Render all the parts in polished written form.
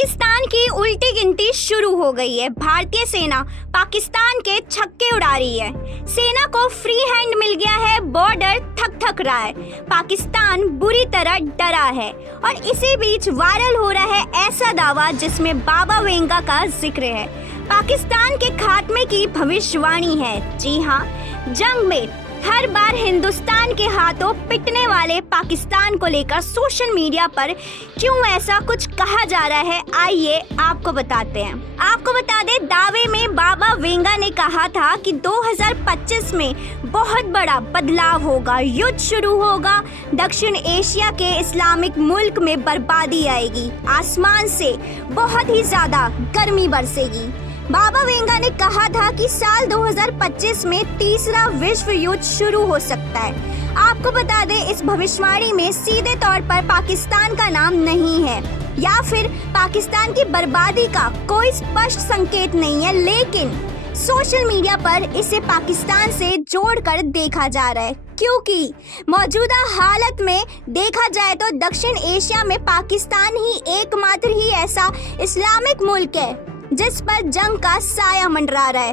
पाकिस्तान की उल्टी गिनती शुरू हो गई है। भारतीय सेना पाकिस्तान के छक्के उड़ा रही है। सेना को फ्री हैंड मिल गया है, बॉर्डर थक थक रहा है, पाकिस्तान बुरी तरह डरा है। और इसी बीच वायरल हो रहा है ऐसा दावा जिसमें बाबा वेंगा का जिक्र है। पाकिस्तान के खात्मे की भविष्यवाणी है। जी हाँ, जंग में हर बार हिंदुस्तान के हाथों पिटने वाले पाकिस्तान को लेकर सोशल मीडिया पर क्यों ऐसा कुछ कहा जा रहा है, आइए आपको बताते हैं। आपको बता दें, दावे में बाबा वेंगा ने कहा था कि 2025 में बहुत बड़ा बदलाव होगा, युद्ध शुरू होगा, दक्षिण एशिया के इस्लामिक मुल्क में बर्बादी आएगी, आसमान से बहुत ही ज्यादा गर्मी बरसेगी। बाबा वेंगा ने कहा था कि साल 2025 में तीसरा विश्व युद्ध शुरू हो सकता है। आपको बता दें, इस भविष्यवाणी में सीधे तौर पर पाकिस्तान का नाम नहीं है या फिर पाकिस्तान की बर्बादी का कोई स्पष्ट संकेत नहीं है, लेकिन सोशल मीडिया पर इसे पाकिस्तान से जोड़कर देखा जा रहा है, क्योंकि मौजूदा हालत में देखा जाए तो दक्षिण एशिया में पाकिस्तान ही एकमात्र ही ऐसा इस्लामिक मुल्क है जिस पर जंग का साया मंडरा रहा है।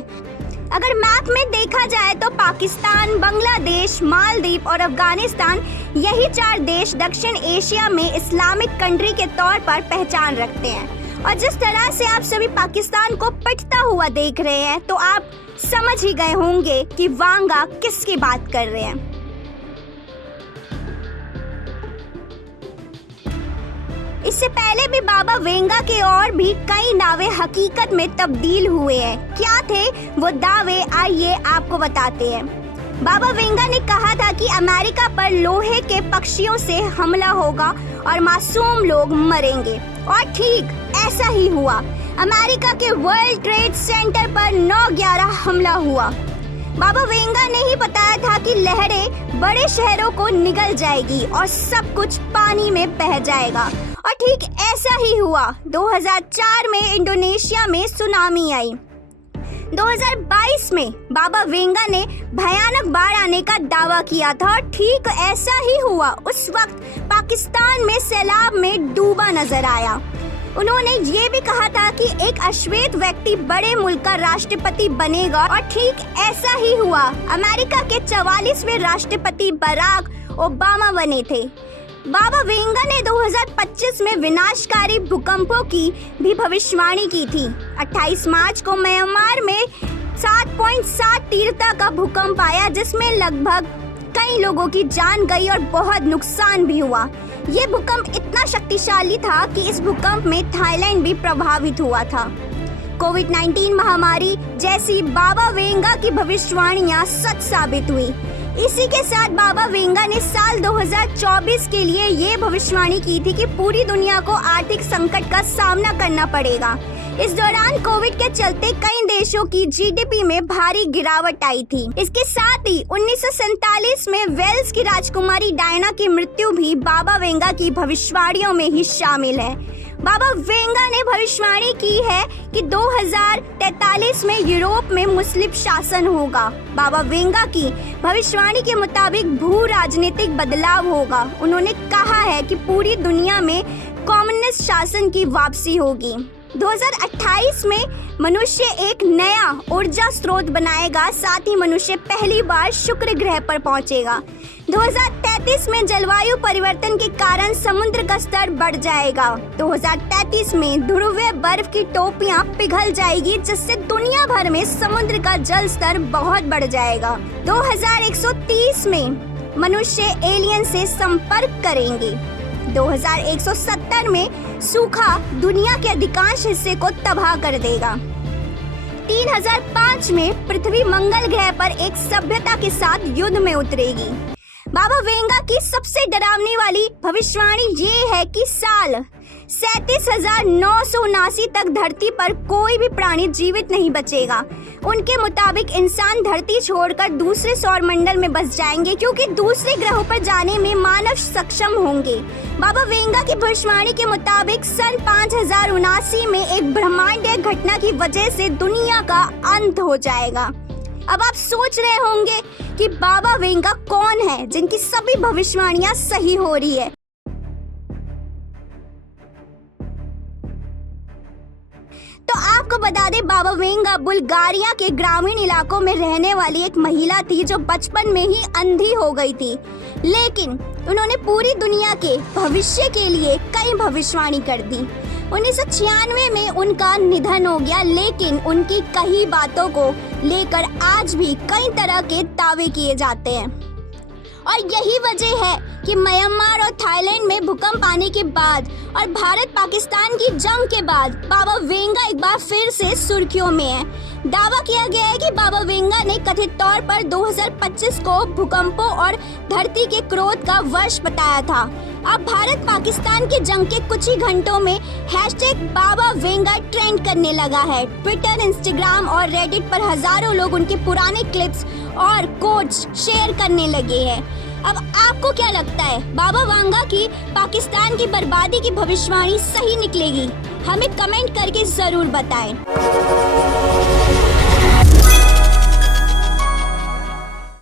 अगर मैप में देखा जाए तो पाकिस्तान, बांग्लादेश, मालदीव और अफगानिस्तान, यही 4 देश दक्षिण एशिया में इस्लामिक कंट्री के तौर पर पहचान रखते हैं। और जिस तरह से आप सभी पाकिस्तान को पिटता हुआ देख रहे हैं, तो आप समझ ही गए होंगे कि वांगा किसकी बात कर रहे हैं। इससे पहले भी बाबा वेंगा के और भी कई दावे हकीकत में तब्दील हुए हैं। क्या थे वो दावे, आइए आपको बताते हैं। बाबा वेंगा ने कहा था कि अमेरिका पर लोहे के पक्षियों से हमला होगा और मासूम लोग मरेंगे, और ठीक ऐसा ही हुआ। अमेरिका के वर्ल्ड ट्रेड सेंटर पर 9/11 हमला हुआ। बाबा वेंगा ने ही बताया था कि लहरें बड़े शहरों को निगल जाएगी और सब कुछ पानी में बह जाएगा, और ठीक ऐसा ही हुआ। 2004 में इंडोनेशिया में सुनामी आई। 2022 में बाबा वेंगा ने भयानक बाढ़ आने का दावा किया था, और ठीक ऐसा ही हुआ। उस वक्त पाकिस्तान में सैलाब में डूबा नजर आया। उन्होंने ये भी कहा था कि एक अश्वेत व्यक्ति बड़े मुल्क का राष्ट्रपति बनेगा, और ठीक ऐसा ही हुआ। अमेरिका के 44वें राष्ट्रपति बराक ओबामा बने थे। बाबा वेंगा ने 2025 में विनाशकारी भूकंपों की भी भविष्यवाणी की थी। 28 मार्च को म्यांमार में 7.7 तीव्रता का भूकंप आया, जिसमें लगभग कई लोगों की जान गई और बहुत नुकसान भी हुआ। ये भूकंप इतना शक्तिशाली था कि इस भूकंप में थाईलैंड भी प्रभावित हुआ था। कोविड-19 महामारी जैसी बाबा वेंगा की भविष्यवाणियां सच साबित हुई। इसी के साथ बाबा वेंगा ने साल 2024 के लिए ये भविष्यवाणी की थी कि पूरी दुनिया को आर्थिक संकट का सामना करना पड़ेगा। इस दौरान कोविड के चलते कई देशों की जीडीपी में भारी गिरावट आई थी। इसके साथ ही 1947 में वेल्स की राजकुमारी डायना की मृत्यु भी बाबा वेंगा की भविष्यवाणियों में ही शामिल है। बाबा वेंगा ने भविष्यवाणी की है कि 2043 में यूरोप में मुस्लिम शासन होगा। बाबा वेंगा की भविष्यवाणी के मुताबिक भू राजनीतिक बदलाव होगा। उन्होंने कहा है कि पूरी दुनिया में कम्युनिस्ट शासन की वापसी होगी। 2028 में मनुष्य एक नया ऊर्जा स्रोत बनाएगा, साथ ही मनुष्य पहली बार शुक्र ग्रह पर पहुंचेगा। 2033 में जलवायु परिवर्तन के कारण समुद्र का स्तर बढ़ जाएगा। 2033 में ध्रुवीय बर्फ की टोपियां पिघल जाएगी, जिससे दुनिया भर में समुद्र का जल स्तर बहुत बढ़ जाएगा। 2130 में मनुष्य एलियन से संपर्क करेंगे। 2170 में सूखा दुनिया के अधिकांश हिस्से को तबाह कर देगा। 3005 में पृथ्वी मंगल ग्रह पर एक सभ्यता के साथ युद्ध में उतरेगी। बाबा वेंगा की सबसे डरावनी वाली भविष्यवाणी ये है कि साल 37,979 तक धरती पर कोई भी प्राणी जीवित नहीं बचेगा। उनके मुताबिक इंसान धरती छोड़कर दूसरे सौर मंडल में बस जाएंगे, क्योंकि दूसरे ग्रहों पर जाने में मानव सक्षम होंगे। बाबा वेंगा की भविष्यवाणी के मुताबिक सन 5079 में एक ब्रह्मांडीय घटना की वजह से दुनिया का अंत हो जाएगा। अब आप सोच रहे होंगे कि बाबा वेंगा कौन है जिनकी सभी भविष्यवाणियां सही हो रही है। आपको बता दें, बाबा वेंगा बुल्गारिया के ग्रामीण इलाकों में रहने वाली एक महिला थी जो बचपन में ही अंधी हो गई थी, लेकिन उन्होंने पूरी दुनिया के भविष्य के लिए कई भविष्यवाणी कर दी। 1996 में उनका निधन हो गया, लेकिन उनकी कई बातों को लेकर आज भी कई तरह के दावे किए जाते हैं। और यही वजह है कि म्यांमार और थाईलैंड में भूकंप आने के बाद और भारत पाकिस्तान की जंग के बाद बाबा वेंगा एक बार फिर से सुर्खियों में है। दावा किया गया है कि बाबा वेंगा ने कथित तौर पर 2025 को भूकंपों और धरती के क्रोध का वर्ष बताया था। अब भारत पाकिस्तान की जंग के कुछ ही घंटों में #बाबा वेंगा ट्रेंड करने लगा है। ट्विटर, इंस्टाग्राम और रेडिट पर हजारों लोग उनके पुराने क्लिप्स और कोट्स शेयर करने लगे हैं। अब आपको क्या लगता है, बाबा वेंगा की पाकिस्तान की बर्बादी की भविष्यवाणी सही निकलेगी? हमें कमेंट करके जरूर बताएं।